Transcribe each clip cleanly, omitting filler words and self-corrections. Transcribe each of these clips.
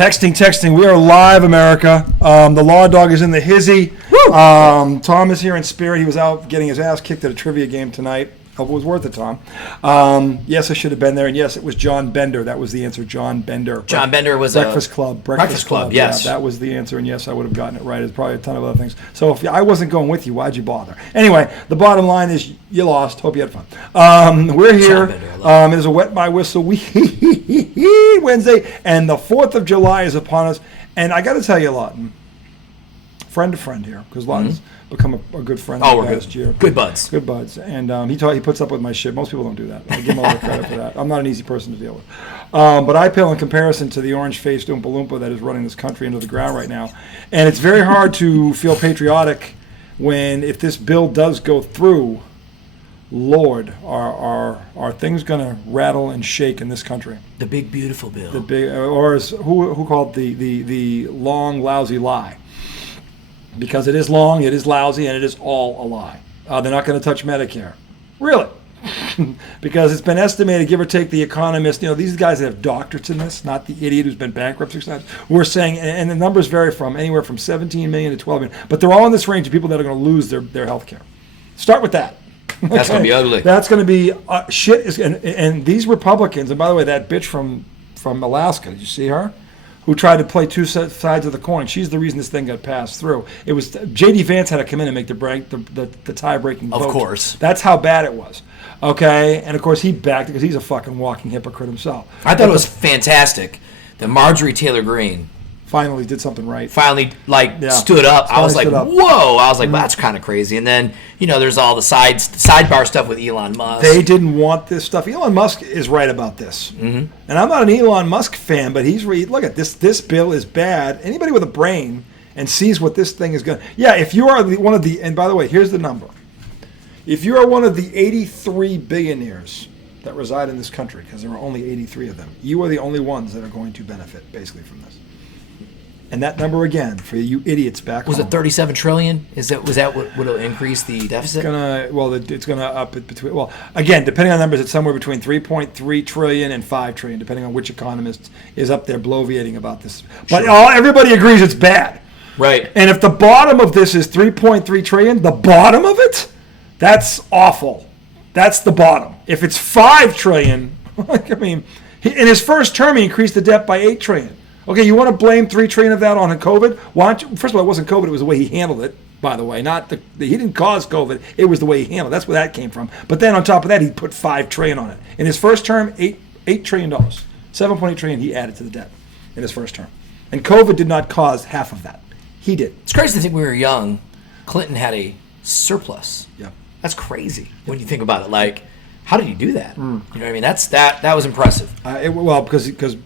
Texting. We are live, America. The Law Dog is in the hizzy. Tom is here in spirit. He was out getting his ass kicked at a trivia game tonight. Hope it was worth it, Tom. Yes, I should have been there. And yes, it was John Bender. That was the answer. John Bender. John Bender was Breakfast Club. Breakfast Club, yes. Yeah, that was the answer. And yes, I would have gotten it right. There's probably a ton of other things. So if I wasn't going with you, why'd you bother? Anyway, the bottom line is you lost. Hope you had fun. We're here. It is a wet my whistle Wednesday. And the 4th of July is upon us. And I got to tell you, Lawton, friend to friend here, because Lawton's become a good friend the past year. Good buds. Good buds. And he puts up with my shit. Most people don't do that. I give him a lot of credit for that. I'm not an easy person to deal with. But I pale in comparison to the orange-faced Oompa Loompa that is running this country into the ground right now. And it's very hard to feel patriotic if this bill does go through, Lord, are things going to rattle and shake in this country? The big, beautiful bill. The big, or as who called the long, lousy lie. Because it is long, it is lousy, and it is all a lie. They're not going to touch Medicare. Really? Because it's been estimated, give or take, the economists, these guys that have doctorates in this, not the idiot who's been bankrupt 6 times, we're saying, and the numbers vary from anywhere from 17 million to 12 million, but they're all in this range of people that are going to lose their health care. Start with that. Okay? That's going to be ugly. That's going to be shit. And these Republicans, and by the way, that bitch from Alaska, did you see her? Who tried to play two sides of the coin. She's the reason this thing got passed through. It was J.D. Vance had to come in and make the tie-breaking vote. Of course. That's how bad it was. Okay? And, of course, he backed it because he's a fucking walking hypocrite himself. I thought it was fantastic that Marjorie Taylor Greene finally did something right. Stood up. I was like, whoa. I was like, well, that's kind of crazy. And then, there's all the sidebar stuff with Elon Musk. They didn't want this stuff. Elon Musk is right about this. Mm-hmm. And I'm not an Elon Musk fan, but look at this. This bill is bad. Anybody with a brain and sees what this thing is going to... Yeah, if you are one of the... And by the way, here's the number. If you are one of the 83 billionaires that reside in this country, because there are only 83 of them, you are the only ones that are going to benefit, basically, from this. And that number again for you idiots back home. Was it 37 trillion? Was that what will increase the deficit? It's gonna up it between. Well, again, depending on numbers, it's somewhere between 3.3 trillion and 5 trillion, depending on which economist is up there bloviating about this. But everybody agrees it's bad. Right. And if the bottom of this is 3.3 trillion, the bottom of it, that's awful. That's the bottom. If it's 5 trillion, in his first term, he increased the debt by 8 trillion. Okay, you want to blame 3 trillion of that on COVID? Why don't you? First of all, it wasn't COVID; it was the way he handled it. By the way, he didn't cause COVID; it was the way he handled it. That's where that came from. But then on top of that, he put 5 trillion on it in his first term. $8 trillion, $7.8 trillion he added to the debt in his first term, and COVID did not cause half of that. He did. It's crazy to think when we were young, Clinton had a surplus. Yeah, that's crazy when you think about it. Like, how did he do that? You know what I mean? That was impressive. Because.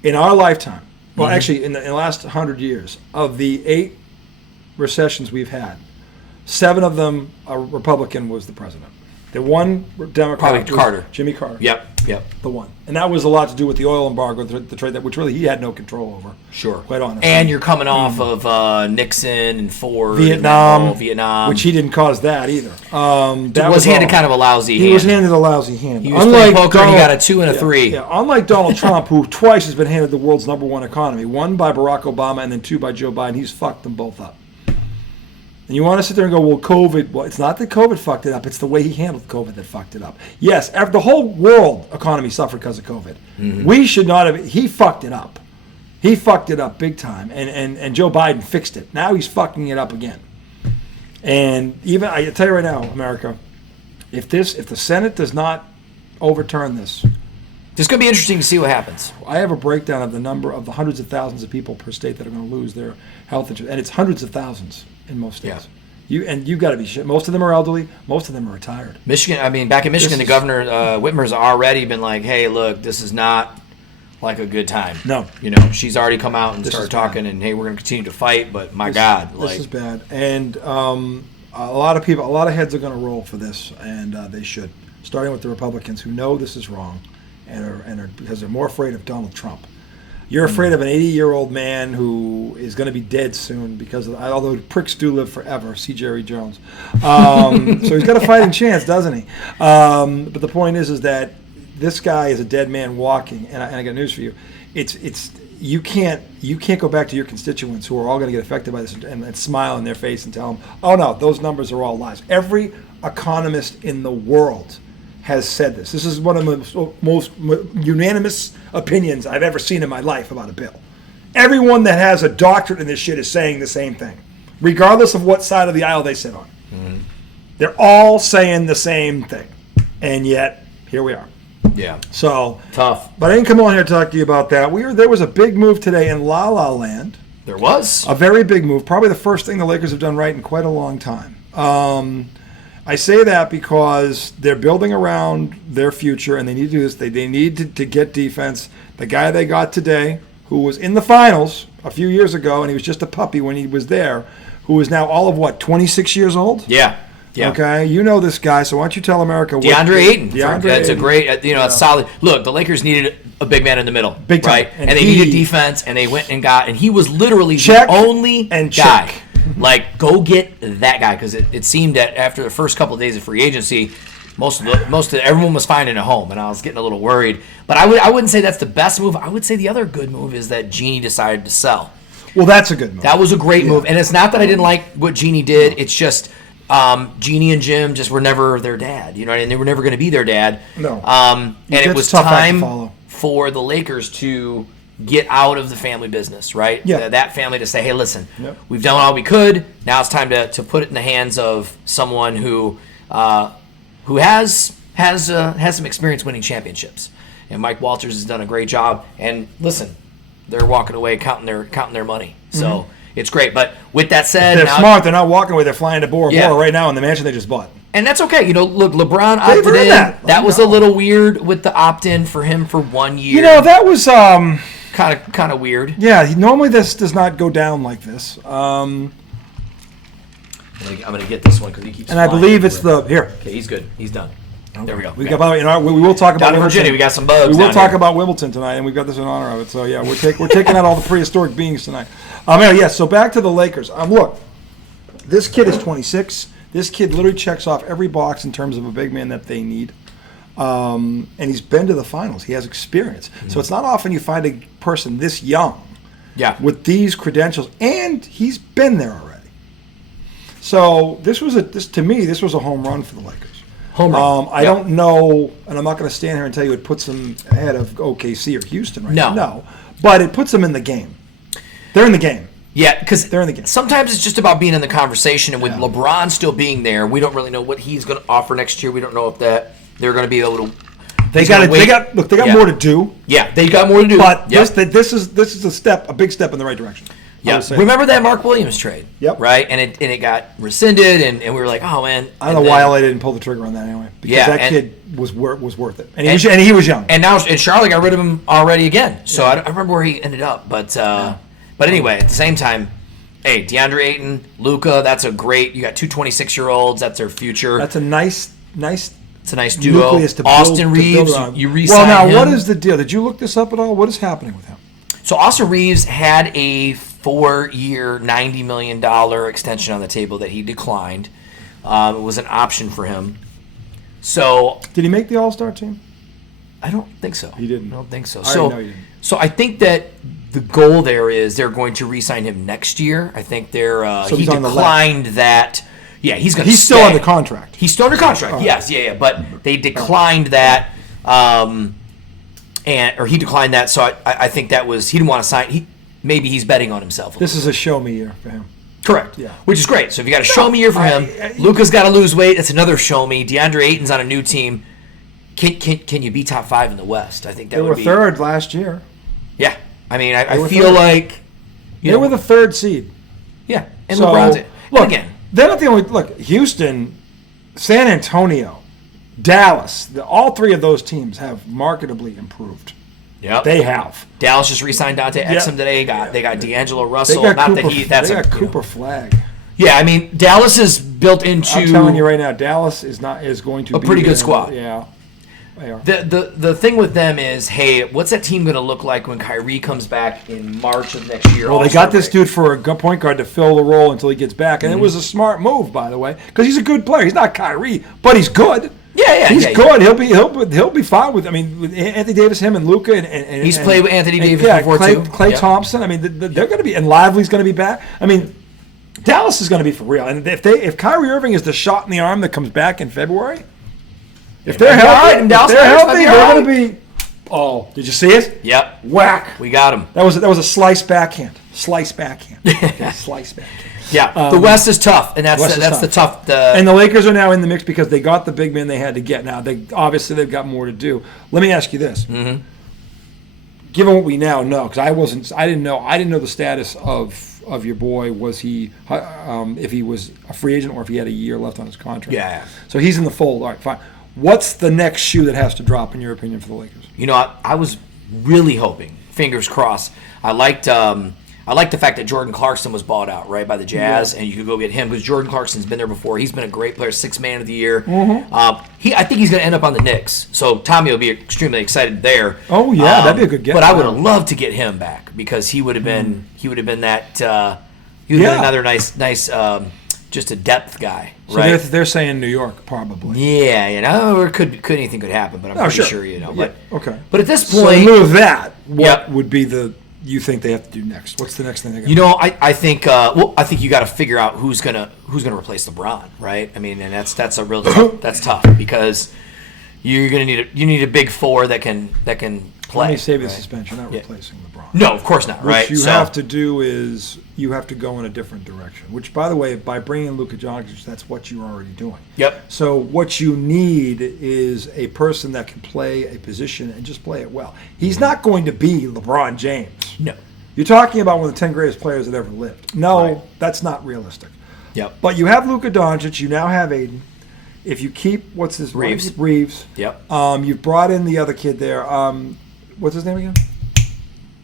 In our lifetime, actually in the last 100 years, of the 8 recessions we've had, 7 of them, a Republican was the president. The one Democrat was Carter. Jimmy Carter. Yep. The one. And that was a lot to do with the oil embargo, the trade, which really he had no control over. Sure. Quite honestly. And you're coming off of Nixon and Ford. Vietnam. Which he didn't cause that either. That was handed kind of a lousy hand. He was handed a lousy hand. He was playing poker and he got a 2 and a 3. Yeah. Unlike Donald Trump, who twice has been handed the world's #1 economy. 1 by Barack Obama and then 2 by Joe Biden. He's fucked them both up. And you want to sit there and go, well, COVID, it's not that COVID fucked it up. It's the way he handled COVID that fucked it up. Yes, the whole world economy suffered because of COVID. Mm-hmm. We should not have. He fucked it up. He fucked it up big time. And Joe Biden fixed it. Now he's fucking it up again. And even, I tell you right now, America, if the Senate does not overturn this. It's going to be interesting to see what happens. I have a breakdown of the number of the hundreds of thousands of people per state that are going to lose their health insurance. And it's hundreds of thousands. In most states. Yeah. You've got to be shit. Most of them are elderly. Most of them are retired. Michigan, back in Michigan, the governor, Whitmer's already been like, hey, look, this is not like a good time. No. She's already come out and started talking and, hey, we're going to continue to fight, but God. This is bad. And a lot of heads are going to roll for this, and they should. Starting with the Republicans who know this is wrong and are because they're more afraid of Donald Trump. You're afraid of an 80-year-old man who is going to be dead soon because although pricks do live forever, see Jerry Jones. So he's got a fighting chance, doesn't he? But the point is that this guy is a dead man walking, and I got news for you. It's you can't go back to your constituents who are all going to get affected by this and smile in their face and tell them, oh no, those numbers are all lies. Every economist in the world has said this. This is one of the most unanimous opinions I've ever seen in my life about a bill. Everyone that has a doctorate in this shit is saying the same thing, regardless of what side of the aisle they sit on. Mm-hmm. They're all saying the same thing, and yet here we are. Yeah. So tough. But I didn't come on here to talk to you about that. There was a big move today in La La Land. There was a very big move. Probably the first thing the Lakers have done right in quite a long time. I say that because they're building around their future, and they need to do this. They need to get defense. The guy they got today, who was in the finals a few years ago, and he was just a puppy when he was there, who is now all of 26 years old? Yeah. Yeah. Okay, you know this guy, so why don't you tell America what DeAndre Ayton. That's Ayton. A great, a solid. Look, the Lakers needed a big man in the middle, big time, right? And they needed defense, and they went and got, and he was literally the only guy. Check. Like, go get that guy, because it seemed that after the first couple of days of free agency, most of everyone was finding a home, and I was getting a little worried. But I wouldn't say that's the best move. I would say the other good move is that Genie decided to sell. Well, that's a good move. That was a great move, and it's not that I didn't like what Genie did. It's just Genie and Jim just were never their dad, and they were never going to be their dad. No. And it was time for the Lakers to get out of the family business, right? Yeah. That family to say, hey, listen, we've done all we could. Now it's time to put it in the hands of someone who has some experience winning championships. And Mike Walters has done a great job. And listen, they're walking away counting their money. So it's great. But with that said, they're smart. They're not walking away. They're flying to Bora Bora right now in the mansion they just bought. And that's okay. Look, LeBron opted in. That was a little weird with the opt-in for him for 1 year. That was kind of weird. Yeah, normally this does not go down like this. I'm gonna get this one because he keeps. And I believe it's here. Okay, he's good. He's done. There we go. We will talk about down in Virginia. We got some bugs. We will talk about Wimbledon tonight, and we've got this in honor of it. So yeah, we're taking out all the prehistoric beings tonight. So back to the Lakers. Look, this kid is 26. This kid literally checks off every box in terms of a big man that they need. And he's been to the finals. He has experience. Mm-hmm. So it's not often you find a person this young with these credentials, and he's been there already. So this was to me a home run for the Lakers. Home run. I don't know, and I'm not going to stand here and tell you it puts them ahead of OKC or Houston right now. No, but it puts them in the game. They're in the game. Yeah, because they're in the game. Sometimes it's just about being in the conversation, and with LeBron still being there, we don't really know what he's going to offer next year. We don't know if they're going to be able to. They got more to do. Yeah, they got more to do. But this is a big step in the right direction. Yeah, remember that Mark Williams trade? Yep. Right, and it got rescinded, and we were like, oh man. I don't know why LA didn't pull the trigger on that anyway. Because that kid was worth it, and he was young. And now Charlotte got rid of him already again. So I don't remember where he ended up, but anyway, at the same time, hey, DeAndre Ayton, Luka, that's a great. You got two 26-year-olds. That's their future. That's a nice. It's a nice duo. Austin Reeves, you re-signed him. Well, now him. what is the deal? Did you look this up at all? What is happening with him? So Austin Reeves had a 4-year, $90 million extension on the table that he declined. It was an option for him. So did he make the All-Star team? I don't think so. He didn't. I don't think so. I know he didn't. So I think that the goal there is they're going to re-sign him next year. I think he declined that. Yeah, he's going to He's still under contract. He's still under contract. Oh. Yes, yeah. But they declined that, or he declined that. So I think that was he didn't want to sign. Maybe he's betting on himself. This is a show me year for him. Correct. Yeah. Which is great. So if you got a show me year for him, Luka's got to lose weight. That's another show me. DeAndre Ayton's on a new team. Can you be top 5 in the West? I think that would be. They were third last year. Yeah. I mean, I feel like they were the third seed. Yeah. And LeBron's it. Look, again, they're not the only. Look, Houston, San Antonio, Dallas. All three of those teams have marketably improved. Yep. They have. Dallas just re-signed Dante Exum today. They got D'Angelo Russell. They got Cooper Flag. Yeah, I mean Dallas is built into. I'm telling you right now, Dallas is going to be a pretty good squad. Yeah. They are. The thing with them is, hey, what's that team going to look like when Kyrie comes back in March of next year? Well, they got this dude for a point guard to fill the role until he gets back, and it was a smart move, by the way, because he's a good player. He's not Kyrie, but he's good. He's good. He'll be fine with. I mean, with Anthony Davis, him and Luka, and he's played with Anthony Davis before too. Klay Thompson. I mean, they're going to be, and Lively's going to be back. I mean, Dallas is going to be for real. And if Kyrie Irving is the shot in the arm that comes back in February, if they're healthy, they're going to be. Oh, did you see it? Yep. Whack. We got him. That was a slice backhand. Slice backhand. Slice backhand. Yeah, the West is tough, and that's the tough. And the Lakers are now in the mix because they got the big men they had to get. Now they've got more to do. Let me ask you this: given what we now know, because I didn't know the status of your boy. Was he if he was a free agent or if he had a year left on his contract? Yeah. So he's in the fold. All right, fine. What's the next shoe that has to drop, in your opinion, for the Lakers? You know, I was really hoping, fingers crossed. I liked the fact that Jordan Clarkson was bought out, right, by the Jazz, and you could go get him because Jordan Clarkson's been there before. He's been a great player, 6th man of the year. I think he's going to end up on the Knicks, so Tommy will be extremely excited there. Oh yeah, that'd be a good get. But I would have loved to get him back because he would have been that been another nice just a depth guy. Right? So they're saying New York probably. Yeah, or anything could happen, but I'm pretty sure But okay. But at this point, so in lieu of that, what would be you think they have to do next? What's the next thing they got to do? I think I think you got to figure out who's gonna replace LeBron, right? I mean, and that's a real that's tough because you're gonna need a big four that can play. Let me save the suspension. You're not replacing LeBron. No, of course not. Right. What you have to do is you have to go in a different direction. Which, by the way, by bringing in Luka Doncic, that's what you're already doing. Yep. So what you need is a person that can play a position and just play it well. He's not going to be LeBron James. No. You're talking about one of the 10 greatest players that ever lived. No, that's not realistic. Yep. But you have Luka Doncic. You now have Ayton. If you keep Reeves. Yep. You've brought in the other kid there. What's his name again?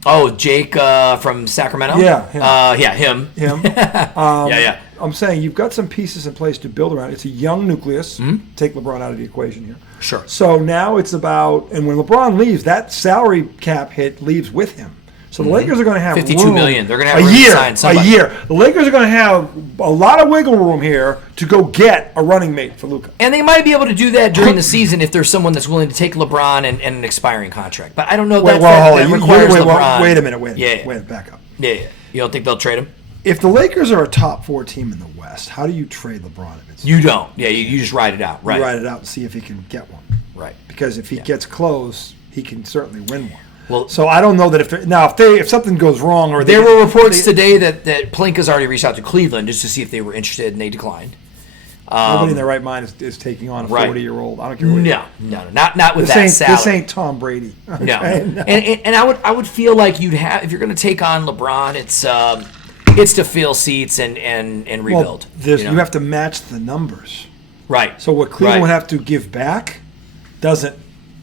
Oh, Jake from Sacramento? Yeah. Him. Yeah. I'm saying you've got some pieces in place to build around. It's a young nucleus. Take LeBron out of the equation here. Sure. So now it's about, and when LeBron leaves, that salary cap hit leaves with him. So the Lakers are going to have $52 million. They're going to have a year. Sign somebody. A year. The Lakers are going to have a lot of wiggle room here to go get a running mate for Luka. And they might be able to do that during the season if there's someone that's willing to take LeBron and an expiring contract. But I don't know that requires LeBron. Wait a minute. Back up. Yeah. You don't think they'll trade him? If the Lakers are a top 4 team in the West, how do you trade LeBron? You don't. Yeah, you just ride it out. Right. You ride it out and see if he can get one. Right. Because if he gets close, he can certainly win one. Well, so I don't know that if something goes wrong or there were reports today that Plinka's already reached out to Cleveland just to see if they were interested and they declined. Nobody in their right mind is taking on a 40-year-old. I don't care. No, not with that salary. This ain't Tom Brady. Okay? No. And I would feel like you'd have if you're going to take on LeBron, it's to fill seats and rebuild. Well, you have to match the numbers. Right. So what Cleveland would have to give back doesn't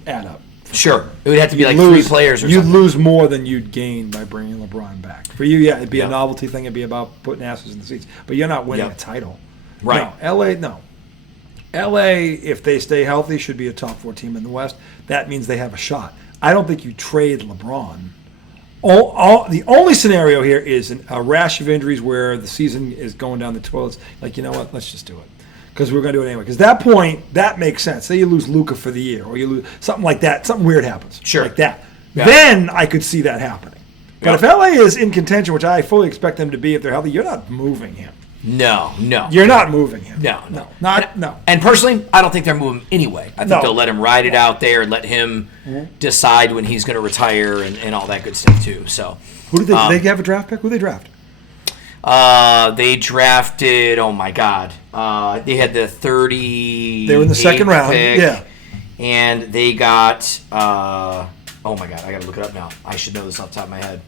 add up. Sure. It would have to be like 3 players or something. You'd lose more than you'd gain by bringing LeBron back. For you, it'd be a novelty thing. It'd be about putting asses in the seats. But you're not winning a title. Right. No. L.A., if they stay healthy, should be a top 4 team in the West. That means they have a shot. I don't think you trade LeBron. The only scenario here is a rash of injuries where the season is going down the toilets. Like, you know what? Let's just do it. Because we're going to do it anyway. Because at that point, that makes sense. Say you lose Luka for the year, or you lose something like that. Something weird happens. Sure. Like that. Yeah. Then I could see that happening. But if LA is in contention, which I fully expect them to be if they're healthy, you're not moving him. No. You're not moving him. No. And personally, I don't think they're moving him anyway. I think they'll let him ride it out there and let him decide when he's going to retire and all that good stuff too. So who did they have a draft pick? Who did they draft? They drafted. Oh my God! They had the 30. They were in the second round. Pick, and they got. Oh my God! I got to look it up now. I should know this off the top of my head.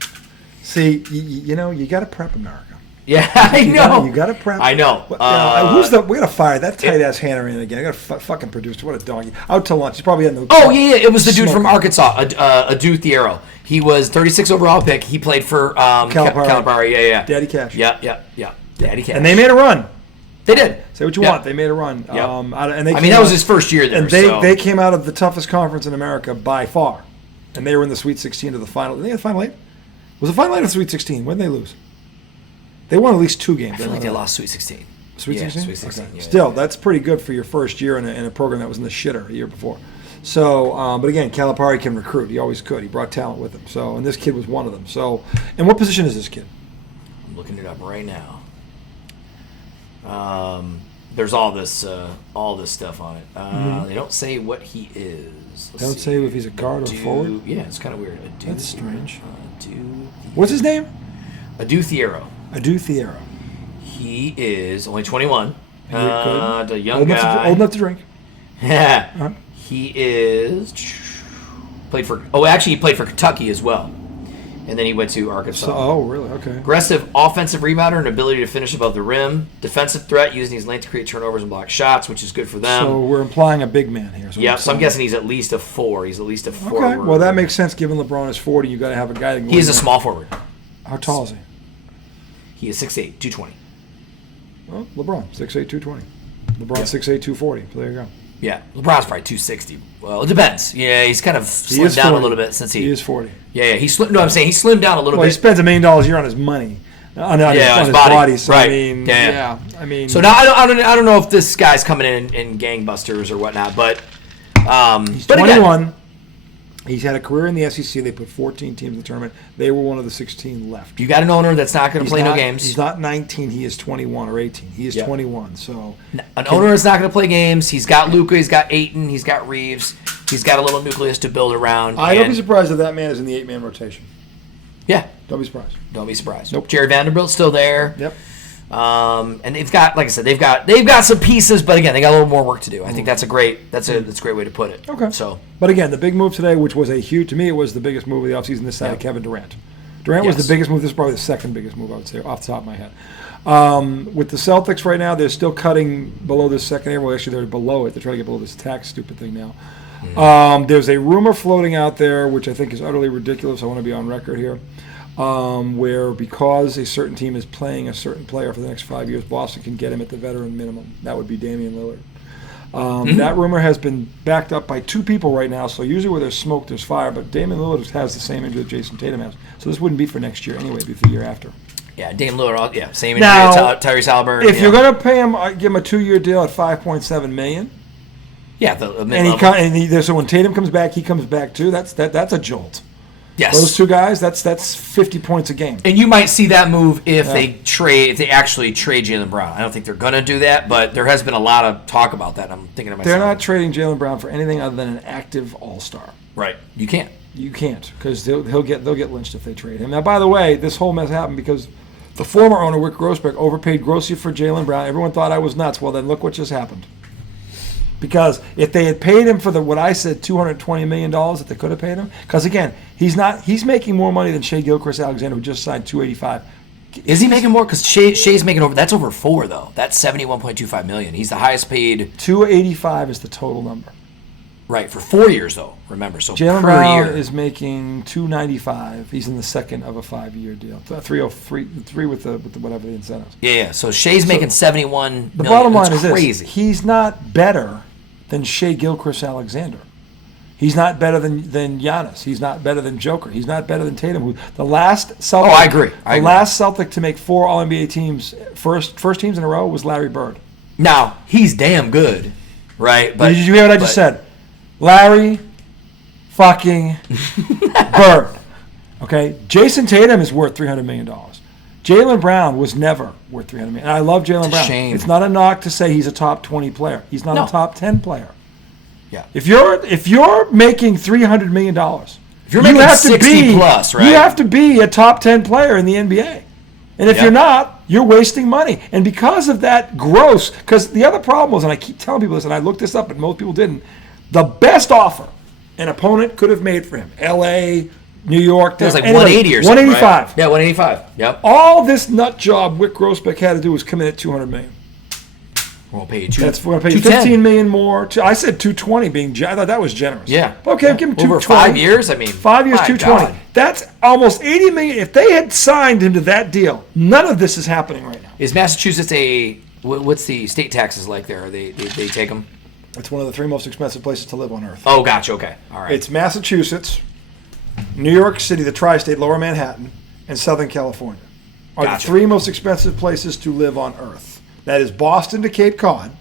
See, you got to prep America. Yeah, I know. You got to prep. I know. We got to fire that tight ass Hanner in again. I got to fucking producer. What a donkey! Out to lunch. He's probably had no. Oh yeah. It was the dude from Arkansas, Adu Thiero. He was 36 overall pick. He played for Calipari. Yeah. Daddy Cash. Yeah. Daddy Cash. And they made a run. They did. Say what you want. They made a run. Yep. And that was his first year there. And they came out of the toughest conference in America by far. And they were in the Sweet 16 to the final. Did they have the final 8? Was the final 8 of the Sweet 16? When did they lose? They won at least 2 games. I feel like they lost Sweet 16. Sweet 16? Sweet 16. Okay. Yeah, Still, that's pretty good for your first year in a program that was in the shitter the year before. So, but again, Calipari can recruit. He always could. He brought talent with him. So, and this kid was one of them. So, and what position is this kid? I'm looking it up right now. There's all this stuff on it. They don't say what he is. They don't say if he's a guard or forward? Yeah, it's kind of weird. That's strange. Adu. What's his name? Adu Thiero. Adu Thiero. He is only 21. Good. The young old guy. Old enough to drink. Yeah. Uh-huh. He is played for. Oh, actually, he played for Kentucky as well, and then he went to Arkansas. So, really? Okay. Aggressive offensive rebounder and ability to finish above the rim. Defensive threat, using his length to create turnovers and block shots, which is good for them. So we're implying a big man here. Yeah, so I'm guessing he's at least a 4. He's at least a forward. Okay, well that makes sense given LeBron is 40. You got to have a guy that can go He is in a there. small forward. How tall is he? He is 6'8", 220. Well, LeBron, 6'8", 220. LeBron, 6'8", 240. So there you go. Yeah, LeBron's probably 260. Well, it depends. Yeah, he's kind of He slimmed is down 40. a little bit since He is 40. Yeah, he slimmed. No, I'm saying he slimmed down a little Well, he bit. spends $1 million a year on his money, on his body. So Right. I mean, Yeah. I mean, So now I don't know if this guy's coming in gangbusters or whatnot, but he's but 21. again, He's had a career in the SEC. They put 14 teams in the tournament. They were one of the 16 left. you got an owner that's not going to play no games. He's not 19. He is 21 or 18. He is Yep. 21. So An owner that's not going to play games. He's got Luka. He's got Ayton. He's got Reeves. He's got a little nucleus to build around. I don't be surprised if that man is in the 8-man rotation. Yeah, Don't be surprised. don't be surprised. Nope. Jared Vanderbilt's still there. Yep. And they've got, like I said, they've got some pieces, but again, they got a little more work to do. I think that's a great way to put it. Okay. So, But again, the big move today, which was to me, it was the biggest move of the offseason this side of Kevin Durant. Durant was Yes. the biggest move. This is probably the second biggest move, I would say, off the top of my head. With the Celtics right now, they're still cutting below this second area. Well, actually, they're below it. They're trying to get below this tax stupid thing now. There's a rumor floating out there, which I think is utterly ridiculous. I want to be on record here. Where because a certain team is playing a certain player for the next 5 years, Boston can get him at the veteran minimum. That would be Damian Lillard. That rumor has been backed up by 2 people right now, so usually where there's smoke, there's fire, but Damian Lillard has the same injury that Jason Tatum has. So this wouldn't be for next year anyway, it'd be for the year after. yeah, Dame Lillard, same injury Now, to Tyrese Halliburton. If you're going to pay him, give him a 2-year deal at $5.7 million, so when Tatum comes back, he comes back too. That's a jolt. yes. Those 2 guys, that's 50 points a game. And you might see that move if they actually trade Jaylen Brown. I don't think they're going to do that, but there has been a lot of talk about that. I'm thinking to myself, They're not trading Jaylen Brown for anything other than an active all-star. right. You can't. You can't, because they'll get lynched if they trade him. Now, by the way, this whole mess happened because the former owner, Rick Grossbeck, overpaid grossly for Jaylen Brown. Everyone thought I was nuts. Well, then look what just happened. Because if they had paid him for what I said, $220 million that they could have paid him, because again, he's making more money than Shea Gilchrist-Alexander, who just signed $285. Is he making more? Because Shea's making over. That's over 4 though. That's $71.25 million. He's the highest paid. $285 is the total number. Right, for 4 years though. Remember, so Jaylen per Brown year is making $295. He's in the second of a 5-year deal. 303 with the whatever the incentives. Yeah. So Shea's making $71 million. The bottom line That's is crazy. this: he's not better than Shea Gilchrist-Alexander. He's not better than Giannis. He's not better than Joker. He's not better than Tatum. Who the last Celtic? Oh, I agree. I agree. Last Celtic to make 4 All-NBA teams, first teams in a row, was Larry Bird. Now he's damn good, right? But Did you hear what I just said? Larry fucking Bird. Okay, Jason Tatum is worth $300 million. Jaylen Brown was never worth $300 million. And I love Jaylen Brown. Shame. It's not a knock to say he's a top 20 player. He's not No. a top 10 player. Yeah. If you're making $300 million, if you're making 60 plus, right? You have to be a top 10 player in the NBA. And if Yep. you're not, you're wasting money. And because of that gross, because the other problem was, and I keep telling people this, and I looked this up, but most people didn't, the best offer an opponent could have made for him, L.A., New York, it was like anybody, 180 or something. 185. Right? Yeah, 185. Yep. All this nut job Wick Grossbeck had to do was come in at $200 million. We'll pay you We're going to pay you $15 million more. I said $220 being. I thought that was generous. Yeah. Okay, give him $220. Over 5 years. I mean, 5 years, my $220. God. That's almost $80 million. If they had signed him to that deal, none of this is happening right now. Is Massachusetts what's the state taxes like there? They take them? It's one of the 3 most expensive places to live on earth. Oh, gotcha. Okay. All right. It's Massachusetts, New York City, the tri-state, Lower Manhattan, and Southern California are Gotcha. the 3 most expensive places to live on earth. That is Boston to Cape Cod.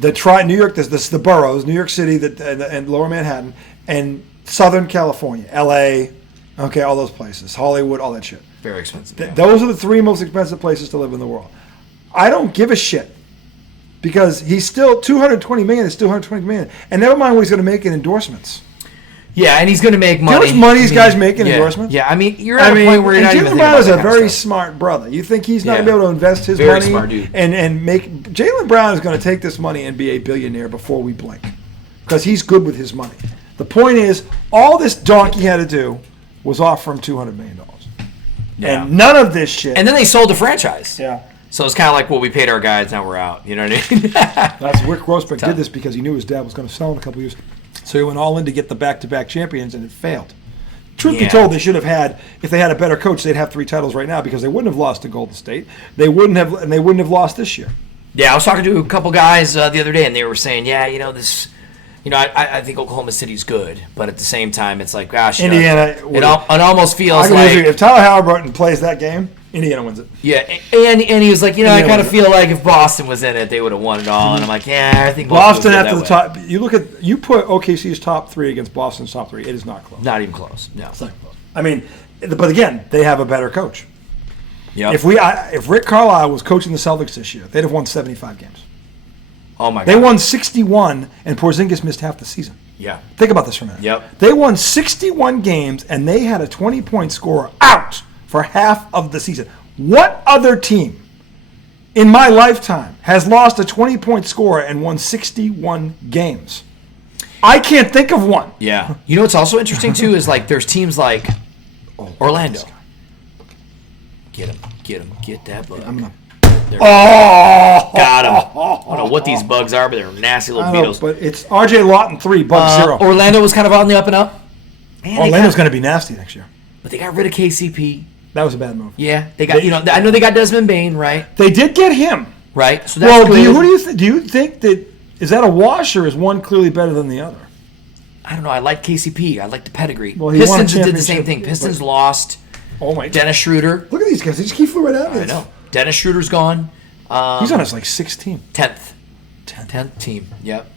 New York, this is the boroughs, New York City and Lower Manhattan, and Southern California, L.A., okay, all those places, Hollywood, all that shit. Very expensive. Those are the 3 most expensive places to live in the world. I don't give a shit because he's still $220 million. Is still $220 million, and never mind what he's going to make in endorsements. Yeah, and he's going to make money. How much money these guys make in endorsements? Yeah, I mean, you're at a point where you're not even thinking about Jaylen Brown is a that kind of very stuff. smart brother. You think he's not going to be able to invest his Very money smart dude. and make Jaylen Brown is going to take this money and be a billionaire before we blink because he's good with his money. The point is, all this donkey had to do was offer him $200 million, and none of this shit. And then they sold the franchise. Yeah. So it's kind of like, well, we paid our guys, now we're out. You know what I mean? That's Rick Grossbeck did this because he knew his dad was going to sell in a couple years. So he went all in to get the back-to-back champions, and it failed. Truth be told, they should have had, if they had a better coach, they'd have 3 titles right now because they wouldn't have lost to Golden State. They wouldn't have lost this year. Yeah, I was talking to a couple guys the other day, and they were saying, I think Oklahoma City's good, but at the same time, it's like, gosh, Indiana. It almost feels like if Tyler Halliburton plays that game, Indiana wins it. Yeah, and he was like, I kind of feel like if Boston was in it, they would have won it all. And I'm like, I think Boston after the top. You put OKC's top 3 against Boston's top 3. It is not close. Not even close. No, it's not close. I mean, but again, they have a better coach. Yep. If Rick Carlisle was coaching the Celtics this year, they'd have won 75 games. Oh my God. They won 61, and Porzingis missed half the season. Yeah. Think about this for a minute. Yep. They won 61 games, and they had a 20-point scorer out for half of the season. What other team in my lifetime has lost a 20-point scorer and won 61 games? I can't think of one. Yeah. You know what's also interesting, too, is like there's teams like Orlando. Get him. Get that bug. Got him. I don't know what these bugs are, but they're nasty little beetles. But it's R.J. Lawton 3, bug 0. Orlando was kind of on the up and up. Man, Orlando's going to be nasty next year. But they got rid of KCP. That was a bad move. Yeah, they got. I know they got Desmond Bane, right? They did get him, right? So that's good. Do you think that is that a wash or is one clearly better than the other? I don't know. I like KCP. I like the pedigree. Well, Pistons did the same thing. Pistons lost. Oh my! Dennis Schroeder. Look at these guys. They just keep flying right out. I know. Dennis Schroeder's gone. He's on his 6th team. 10th team. Yep.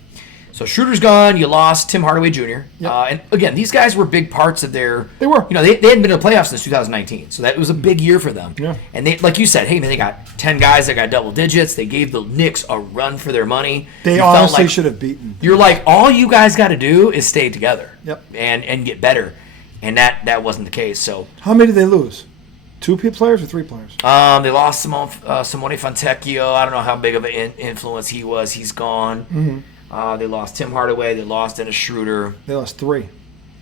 So Schroeder's gone. You lost Tim Hardaway Jr. Yep. And again, these guys were big parts of their. They were. They hadn't been in the playoffs since 2019, so that was a big year for them. Yeah. And they, like you said, hey man, they got 10 guys that got double digits. They gave the Knicks a run for their money. They honestly should have beaten. You're like, all you guys got to do is stay together. Yep. And get better, and that wasn't the case. So how many did they lose? 2 players or 3 players? They lost Simone Fontecchio. I don't know how big of an influence he was. He's gone. Mm-hmm. They lost Tim Hardaway. They lost Dennis Schroeder. They lost 3.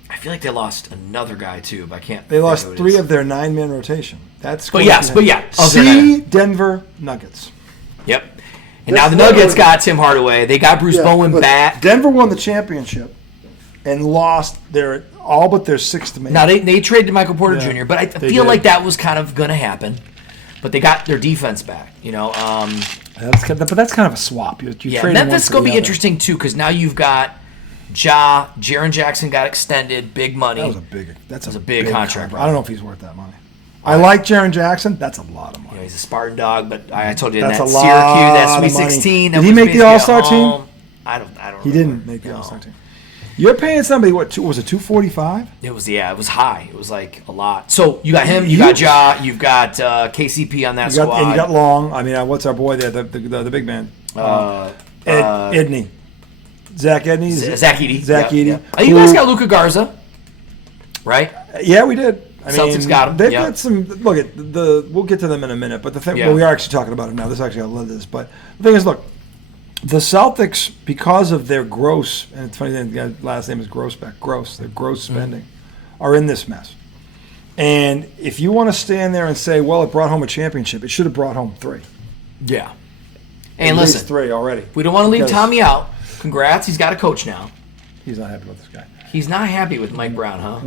I feel like they lost another guy too, but I can't. They lost 3 of their 9-man rotation. That's. But yeah. See Denver Nuggets. Yep. And now the Nuggets got Tim Hardaway. They got Bruce Bowen back. Denver won the championship and lost all but their 6th man. Now they traded Michael Porter Jr., but I feel like that was kind of going to happen. But they got their defense back. But that's kind of a swap. Memphis is going to be interesting too because now you've got Jaren Jackson got extended, big money. That was a big contract. I don't know if he's worth that money. I like Jaren Jackson. That's a lot of money. Yeah, he's a Spartan dog, but I told you that's that a Syracuse, that Sweet 16. Did he make the All-Star team? I don't. He didn't make the All-Star team. You're paying somebody what? Was it $245? It was high. It was like a lot. So you got him, you got Ja, you've got KCP on that squad, and you got Long. I mean, what's our boy there, the big man? Edney. Zach Edney. Zach Edey. Zach Edey. Yeah. You guys got Luka Garza, right? Yeah, we did. Celtics got him. They've got some. Look at we'll get to them in a minute, but the thing. Well, we are actually talking about it now. I love this, but the thing is, look. The Celtics, because of their gross, and it's funny, the guy's last name is Grossbeck, their gross spending, are in this mess. And if you want to stand there and say, well, it brought home a championship, it should have brought home 3. Yeah. And at listen, least 3 already. We don't want to leave Tommy out. Congrats, he's got a coach now. He's not happy with this guy. He's not happy with Mike Brown, huh?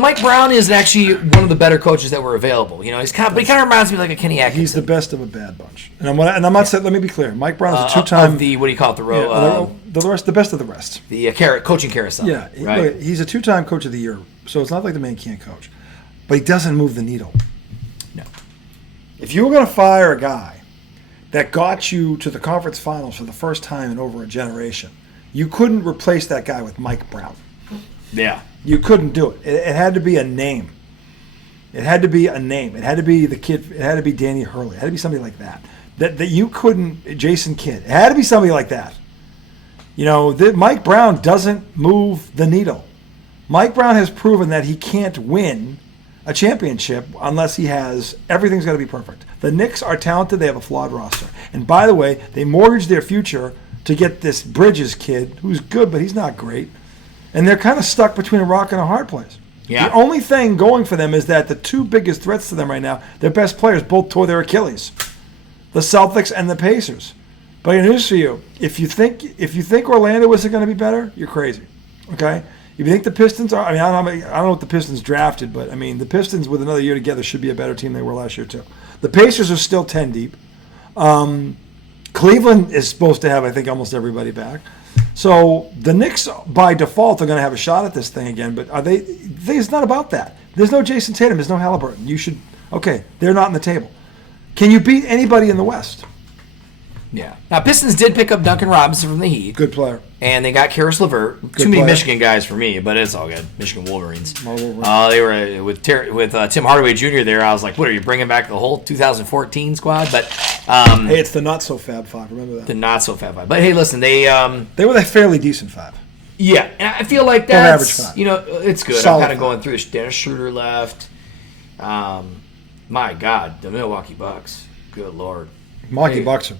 Mike Brown is actually one of the better coaches that were available. But he kind of reminds me like a Kenny Atkinson. He's the best of a bad bunch. And I'm not saying. Let me be clear. Mike Brown's a 2-time. What do you call it? The best of the rest. The coaching carousel. Yeah, right. He's a 2-time coach of the year. So it's not like the man can't coach, but he doesn't move the needle. No. If you were going to fire a guy that got you to the conference finals for the first time in over a generation, you couldn't replace that guy with Mike Brown. Yeah. You couldn't do it. It had to be a name. It had to be a name. It had to be the kid. It had to be Danny Hurley. It had to be somebody like that. That you couldn't, Jason Kidd. It had to be somebody like that. Mike Brown doesn't move the needle. Mike Brown has proven that he can't win a championship unless he has, everything's got to be perfect. The Knicks are talented. They have a flawed roster. And by the way, they mortgaged their future to get this Bridges kid, who's good, but he's not great. And they're kind of stuck between a rock and a hard place. Yeah. The only thing going for them is that the two biggest threats to them right now, their best players both tore their Achilles. The Celtics and the Pacers. But I got news for you. If you think Orlando isn't going to be better, you're crazy. Okay? If you think the Pistons are, I don't know what the Pistons drafted, but the Pistons with another year together should be a better team than they were last year too. The Pacers are still 10 deep. Cleveland is supposed to have, I think, almost everybody back. So the Knicks, by default, are going to have a shot at this thing again. But it's not about that. There's no Jason Tatum. There's no Halliburton. They're not on the table. Can you beat anybody in the West? Yeah. Now, Pistons did pick up Duncan Robinson from the Heat. Good player. And they got Karis LeVert. Too many Michigan guys for me, but it's all good. Michigan Wolverines. They were with Tim Hardaway Jr. there. I was like, what, are you bringing back the whole 2014 squad? But hey, it's the not-so-Fab Five. Remember that? The not-so-Fab Five. But hey, listen, they were a fairly decent five. Yeah, and I feel like that's, average five. It's good. Solid I'm kind of five. going through this. Dennis Schroeder left. My God, the Milwaukee Bucks. Good Lord. Milwaukee Bucks are...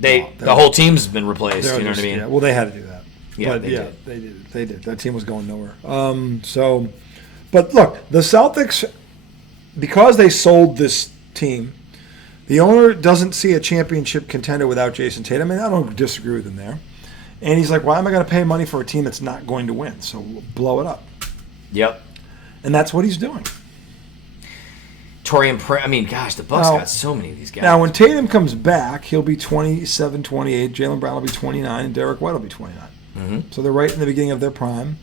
The whole team's been replaced. You know what I mean? Yeah, well, they had to do that. Yeah, but did. They did. That team was going nowhere. But look, the Celtics, because they sold this team, the owner doesn't see a championship contender without Jason Tatum. I don't disagree with him there. And he's like, why am I going to pay money for a team that's not going to win? So we'll blow it up. Yep. And that's what he's doing. Torian Prince. The Bucks got so many of these guys. Now, when Tatum comes back, he'll be 27, 28. Jaylen Brown will be 29, and Derek White will be 29. Mm-hmm. So they're right in the beginning of their prime.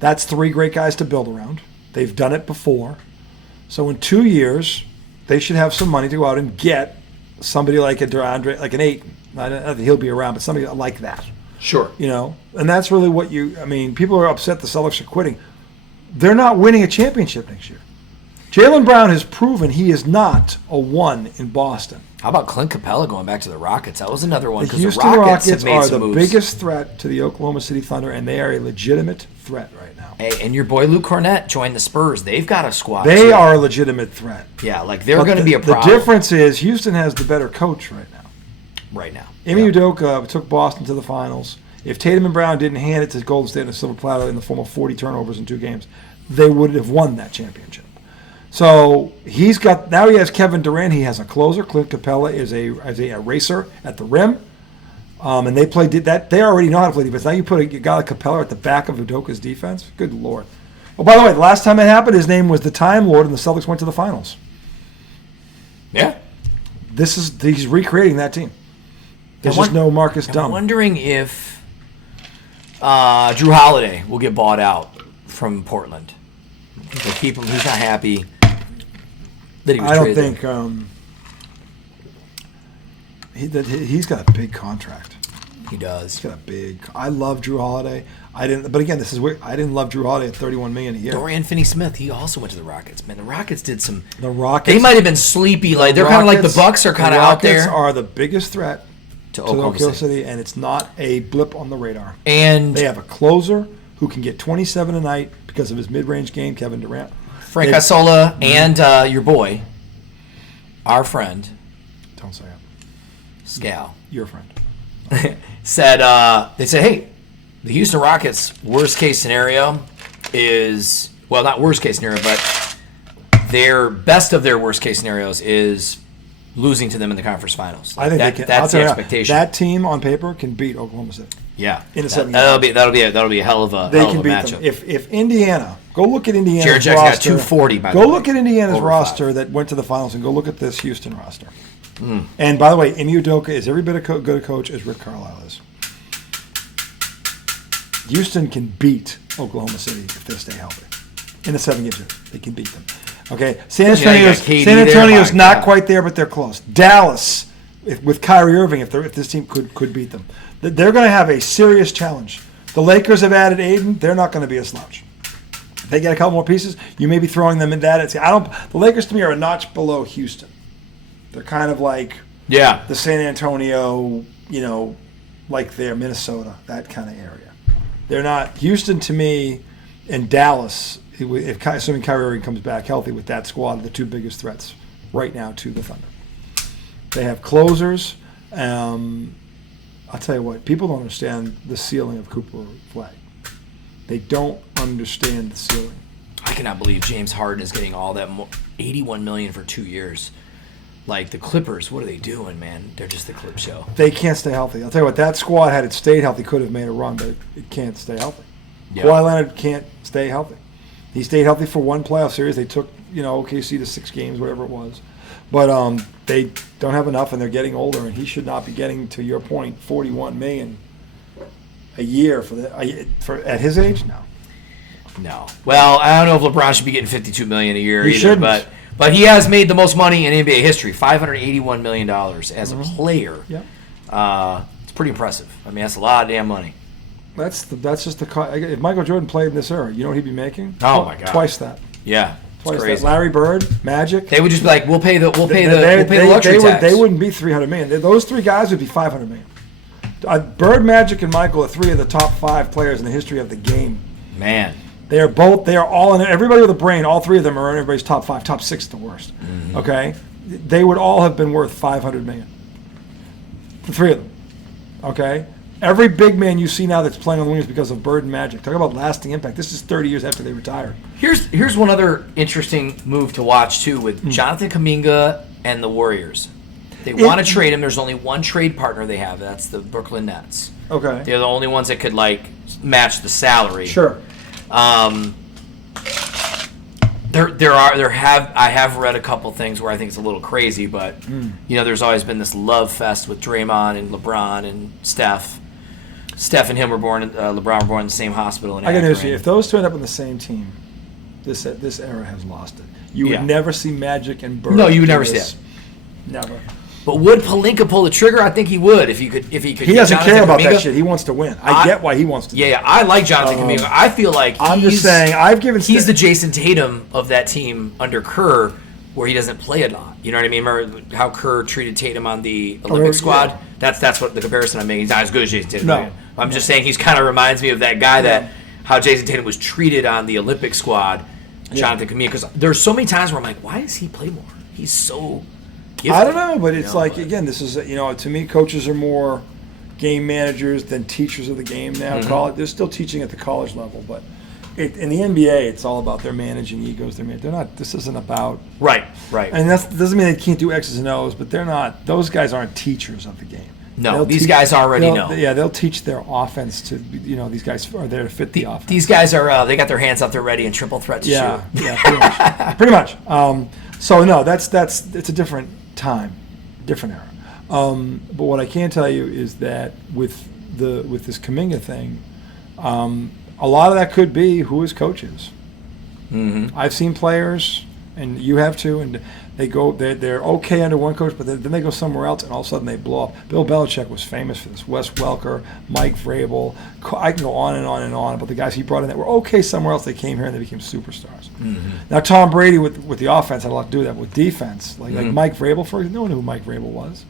That's three great guys to build around. They've done it before. So in 2 years, they should have some money to go out and get somebody like a DeAndre, like an Ayton. Not that he'll be around, but somebody like that. Sure. And that's really what people are upset the Celtics are quitting. They're not winning a championship next year. Jaylen Brown has proven he is not a one in Boston. How about Clint Capella going back to the Rockets? That was another one. The Houston Rockets are the biggest threat to the Oklahoma City Thunder, and they are a legitimate threat right now. Hey, and your boy Luke Cornett joined the Spurs. They've got a squad. They are a legitimate threat. Yeah, they're going to be a problem. The difference is Houston has the better coach right now. Right now. Ime Udoka took Boston to the finals. If Tatum and Brown didn't hand it to Golden State on a silver platter in the form of 40 turnovers in 2 games, they would have won that championship. So he has Kevin Durant. He has a closer. Clint Capella is a racer at the rim. And they already know how to play defense. Now you put a guy like Capella at the back of Udoka's defense. Good Lord. Oh, by the way, the last time it happened, his name was the Time Lord, and the Celtics went to the finals. Yeah. He's recreating that team. There's just no Marcus Dunn. I'm wondering if Drew Holiday will get bought out from Portland. They keep him. He's not happy that he was I don't traded think he's got a big contract. He does. He's got a big. I love Drew Holiday. But again, this is weird. I didn't love Drew Holiday at $31 million a year. Dorian Finney-Smith, he also went to the Rockets. Man, the Rockets did some. The Rockets. They might have been sleepy. They're kind of like the Bucks are kind of out there. The Rockets are the biggest threat to Oklahoma City, and it's not a blip on the radar. And they have a closer who can get 27 a night because of his mid-range game, Kevin Durant. Frank Isola and your boy, our friend. Don't say it. Scal. Your friend. They said, hey, the Houston Rockets' worst case scenario is, well, not worst case scenario, but their best of their worst case scenarios is losing to them in the conference finals. I think they can. That's the expectation. That team on paper can beat Oklahoma City. Yeah, in a 7 that'll be a hell of a matchup. Them. If Indiana, go look at Indiana's Jared Jackson roster. got 240 by the way. Go look at Indiana's roster 5. that went to the finals, and go look at this Houston roster. And by the way, Ime Udoka is every bit good a coach as Rick Carlisle is. Houston can beat Oklahoma City if they stay healthy in a 7-game series. They can beat them. Okay, San Yeah, you Antonio's, got KD San Antonio's there, not my God. quite there, but they're close. Dallas, with Kyrie Irving, if this team could beat them, they're going to have a serious challenge. The Lakers have added Ayton; they're not going to be a slouch. If they get a couple more pieces, you may be throwing them in that. The Lakers to me are a notch below Houston. They're kind of like the San Antonio, like they're Minnesota, that kind of area. They're not Houston to me, and Dallas. Assuming Kyrie Irving comes back healthy with that squad, are the two biggest threats right now to the Thunder. They have closers. I'll tell you what, people don't understand the ceiling of Cooper Flag. They don't understand the ceiling. I cannot believe James Harden is getting all that $81 million for 2 years. Like the Clippers, what are they doing, man? They're just the clip show. They can't stay healthy. I'll tell you what, that squad, had it stayed healthy, could have made a run, but it can't stay healthy. Yep. Kawhi Leonard can't stay healthy. He stayed healthy for one playoff series. They took, OKC to 6 games, whatever it was. But they don't have enough, and they're getting older, and he should not be getting, to your point, $41 million a year for at his age now. No. Well, I don't know if LeBron should be getting $52 million a year He either, shouldn't. but he has made the most money in NBA history, $581 million as a player. Yep. It's pretty impressive. I mean, that's a lot of damn money. That's just if Michael Jordan played in this era, you know what he'd be making? Oh my God. Twice that. Yeah. Twice It's crazy. that. Larry Bird, Magic. They would just be like, we'll pay the luxury tax. They wouldn't be $300 million. Those 3 guys would be $500 million. Bird, Magic, and Michael are 3 of the top 5 players in the history of the game. Man. They are all in it. Everybody with a brain, all 3 of them are in everybody's top 5, top 6 at the worst. Mm-hmm. Okay? They would all have been worth $500 million. The 3 of them. Okay? Every big man you see now that's playing on the wings because of Bird and Magic. Talk about lasting impact. This is 30 years after they retired. Here's one other interesting move to watch, too, with Jonathan Kuminga and the Warriors. They want to trade him. There's only one trade partner they have. That's the Brooklyn Nets. Okay. They're the only ones that could, match the salary. Sure. I have read a couple things where I think it's a little crazy, but there's always been this love fest with Draymond and LeBron and Steph. Steph and him were born. LeBron were born in the same hospital in I got news for Akron. you. If those 2 end up on the same team, this era has lost it. You would never see Magic and Bird. No, you would never see that. Never. But would Pelinka pull the trigger? I think he would if he could. He doesn't care about that shit. He wants to win. I get why he wants to. Yeah, I like Jonathan Kuminga. I feel like I'm just saying. He's the Jason Tatum of that team under Kerr, where he doesn't play a lot. You know what I mean? Remember how Kerr treated Tatum on the Olympic squad? Yeah. That's what the comparison I'm making. He's not as good as Jason Tatum. No. I'm just saying he's kind of reminds me of that guy that how Jason Tatum was treated on the Olympic squad. Jonathan Kuminga, because there's so many times where I'm like, why does he play more? He's so gifted. I don't know, but it's again, this is to me, coaches are more game managers than teachers of the game now. Mm-hmm. They're still teaching at the college level, but in the NBA, it's all about they're managing egos. They're not. This isn't about right. And that doesn't mean they can't do X's and O's, but they're not. Those guys aren't teachers of the game. No, these guys already know. Yeah, they'll teach their offense to. These guys are there to fit the offense. These guys are. They got their hands out there ready and triple threat to shoot. Yeah, pretty much. So no, it's a different time, different era. But what I can tell you is that with this Kuminga thing, a lot of that could be who his coach is. Mm-hmm. I've seen players, and you have too, and they're okay under one coach, but then they go somewhere else, and all of a sudden they blow up. Bill Belichick was famous for this. Wes Welker, Mike Vrabel. I can go on and on and on about the guys he brought in that were okay somewhere else. They came here and they became superstars. Mm-hmm. Now Tom Brady with the offense had a lot to do with that. With defense, like Mike Vrabel, for example, no one knew who Mike Vrabel was.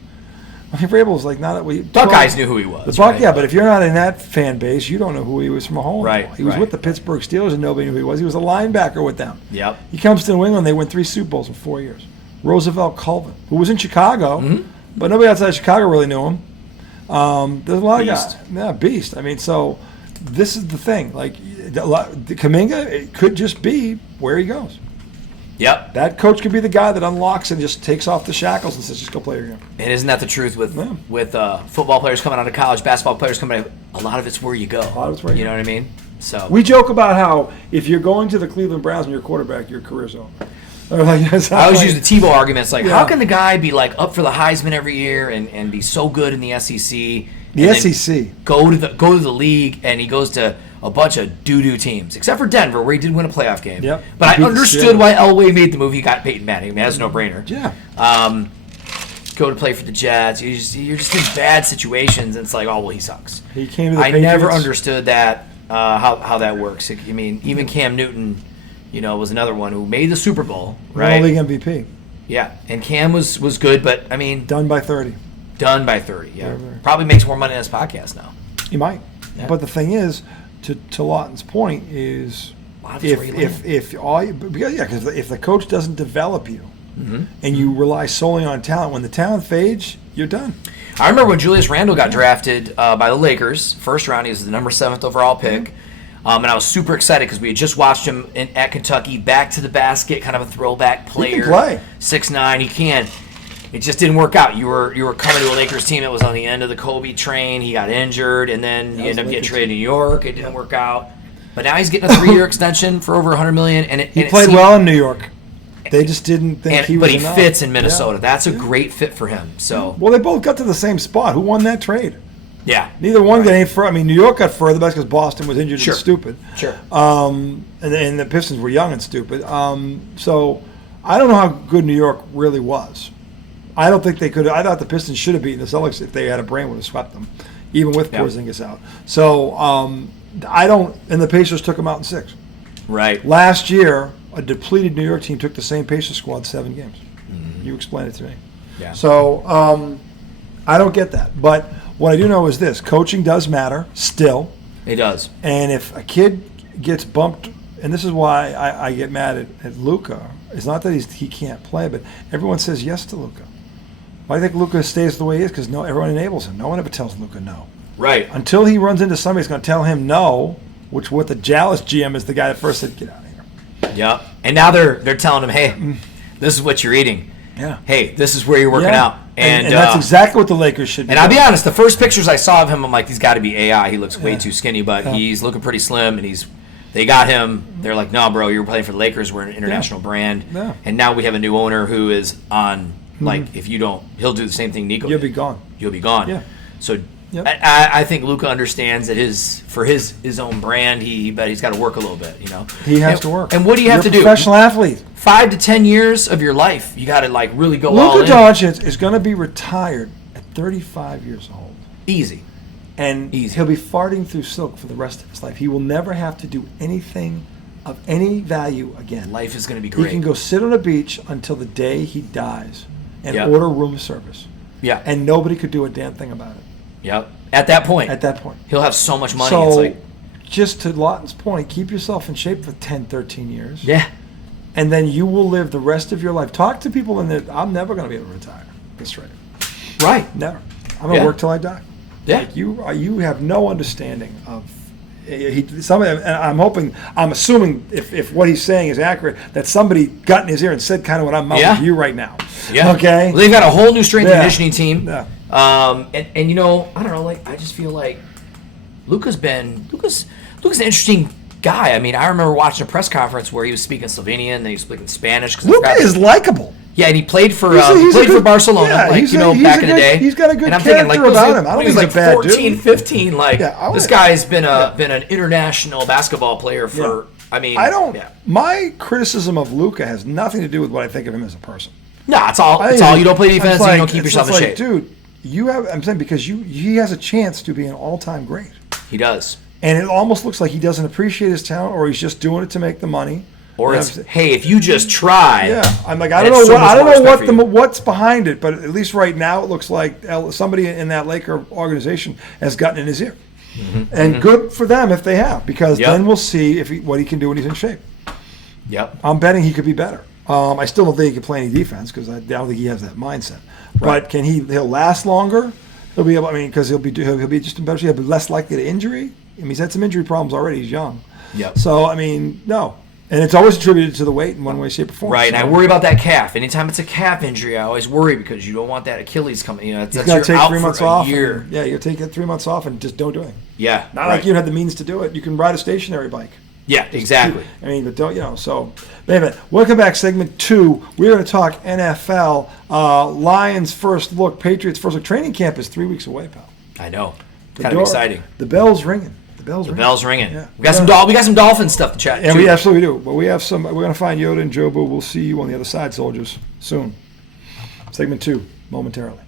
I mean, Vrabel was like not. Buckeyes knew who he was. But if you're not in that fan base, you don't know who he was from home. Right. He was with the Pittsburgh Steelers, and nobody knew who he was. He was a linebacker with them. Yep. He comes to New England. They win 3 Super Bowls in 4 years. Roosevelt Colvin, who was in Chicago, but nobody outside of Chicago really knew him. There's a lot of guys. Yeah, beast. I mean, so this is the thing. Like, Kuminga, it could just be where he goes. Yep. That coach could be the guy that unlocks and just takes off the shackles and says, just go play your game. And isn't that the truth with football players coming out of college, basketball players coming out? A lot of it's where you go. A lot of it's where you know what I mean? So we joke about how if you're going to the Cleveland Browns and you're a quarterback, your career's over. I always use the Tebow arguments, like, how can the guy be like up for the Heisman every year and be so good in the SEC? The SEC. Go to the league, and he goes to a bunch of doo-doo teams, except for Denver, where he did win a playoff game. Yep. But I Beat the understood Steelers. why Elway made the move. He got Peyton Manning. I mean, that's a no-brainer. Yeah. Go to play for the Jets. You're just in bad situations, and it's like, oh, well, he sucks. He came to the I never Patriots. understood that, how that works. I mean, even Cam Newton, was another one who made the Super Bowl, right? League MVP. Yeah, and Cam was good, but, I mean, Done by 30. done by 30, yeah. Very, very. Probably makes more money on this podcast now. He might. Yeah. But the thing is, to Lawton's point is, A lot of it's where you land. because if the coach doesn't develop you, Mm-hmm. and you rely solely on talent, when the talent fades, you're done. I remember when Julius Randle got drafted by the Lakers, first round. He was the number 7th overall pick. And I was super excited because we had just watched him at Kentucky, back to the basket, kind of a throwback player. He can play. 6'9", he can. It just didn't work out. You were coming to a Lakers team that was on the end of the Kobe train. He got injured, and then you end up getting traded to New York. It didn't work out. But now he's getting a 3-year extension for over $100 million. And He played well in New York. They just didn't think he was But he enough. fits in Minnesota. Yeah. That's a great fit for him. So Well, they both got to the same spot. Who won that trade? yeah, Neither one got any further. I mean, New York got further because Boston was injured Sure. and stupid. Sure. And the Pistons were young and stupid. So I don't know how good New York really was. I don't think they could. I thought the Pistons should have beaten the Celtics if they had a brain, would have swept them, even with Yeah. Porzingis out. So I don't. And the Pacers took them out in 6. right. Last year, a depleted New York team took the same Pacers squad 7 games. Mm-hmm. You explained it to me. Yeah. So I don't get that. But what I do know is this: coaching does matter still. It does. And if a kid gets bumped, and this is why I get mad at Luka, it's not that he can't play, but everyone says yes to Luka. Why do you think Luka stays the way he is? Because everyone enables him. No one ever tells Luka no. Right. Until he runs into somebody who's going to tell him no, which what the Dallas GM is the guy that first said, get out of here. Yep. And now they're telling him, hey, this is what you're eating. Yeah. Hey, this is where you're working Yeah. out. And that's exactly what the Lakers should be. And I'll be honest, the first pictures I saw of him, I'm like, he's got to be AI. He looks way Yeah. too skinny, but Yeah. he's looking pretty slim, and they got him. They're like, no, bro, you're playing for the Lakers. We're an international brand. Yeah. And now we have a new owner who is on, like, if you don't, he'll do the same thing Nico You'll did. be gone. You'll be gone. Yeah. So Yep. I think Luka understands that for his own brand, he's got to work a little bit, He has to work. And what do you have You're to a do? professional athlete. 5 to 10 years of your life, you got to like really go all Luka in. Doncic is going to be retired at 35 years old. Easy. And Easy. he'll be farting through silk for the rest of his life. He will never have to do anything of any value again. Life is going to be He great. can go sit on a beach until the day he dies and Yep. order room service. Yeah. And nobody could do a damn thing about it Yep. At that point, at that point. he'll have so much money. So, It's like, just to Lawton's point, keep yourself in shape for 10, 13 years. yeah. And then you will live the rest of your life. Talk to people in there. I'm never going to be able to retire. That's right. Right. Never. I'm going to Yeah. work till I die. Yeah. Like you have no understanding of. I'm assuming if what he's saying is accurate, that somebody got in his ear and said kind of what I'm mouthing Yeah. to you right now. Yeah. Okay. Well, they've got a whole new strength and Yeah. conditioning team. Yeah. And I don't know, like I just feel like Luka's an interesting guy. I mean, I remember watching a press conference where he was speaking Slovenian, then he was speaking Spanish. Luka is likable. Yeah, and he played for He's a for good- Barcelona, yeah, he's back in the good- day. he's got a good and I'm thinking, character like, about him. I don't when he was think he's like a bad dude. 14, 15, like Yeah, this guy's been an international basketball player for. I mean, I don't. Yeah. My criticism of Luka has nothing to do with what I think of him as a person. No, it's all. You don't play defense, and you don't keep yourself in shape. Dude, I'm saying because he has a chance to be an all-time great. He does. And it almost looks like he doesn't appreciate his talent, or he's just doing it to make the money. Or And it's, I'm- hey, if you just try. yeah. I'm like, I and don't it's know so what much I don't more know what respect for you. what's behind it, but at least right now it looks like somebody in that Laker organization has gotten in his ear, and good for them if they have, because Yep. then we'll see what he can do when he's in shape. Yep. I'm betting he could be better. I still don't think he can play any defense because I don't think he has that mindset. Right. But can he? He'll last longer. He'll be able. I mean, because he'll be just in better shape. He'll be less likely to injury. I mean, he's had some injury problems already. He's young. Yep. So I mean, no, and it's always attributed to the weight in one way, shape, or form. Right, and So I worry about that calf. Anytime it's a calf injury, I always worry because you don't want that Achilles coming. That's He's got to you're take out 3 months for a off. year. And, yeah, you take it 3 months off and just don't do anything. Yeah, Not like you don't have the means to do it. You can ride a stationary bike. Yeah, exactly. I mean, but don't. So, wait a minute. Welcome back, segment 2. We're going to talk NFL. Lions first look, Patriots first look. Training camp is 3 weeks away, pal. I know. The Kind of door- exciting. The bell's ringing. The bell's ringing. Bell's ringing. Yeah. We got some Dolphin stuff to chat. And too. we absolutely do. But we have some. We're going to find Yoda and Jobu. We'll see you on the other side, soldiers, soon. Segment 2, momentarily.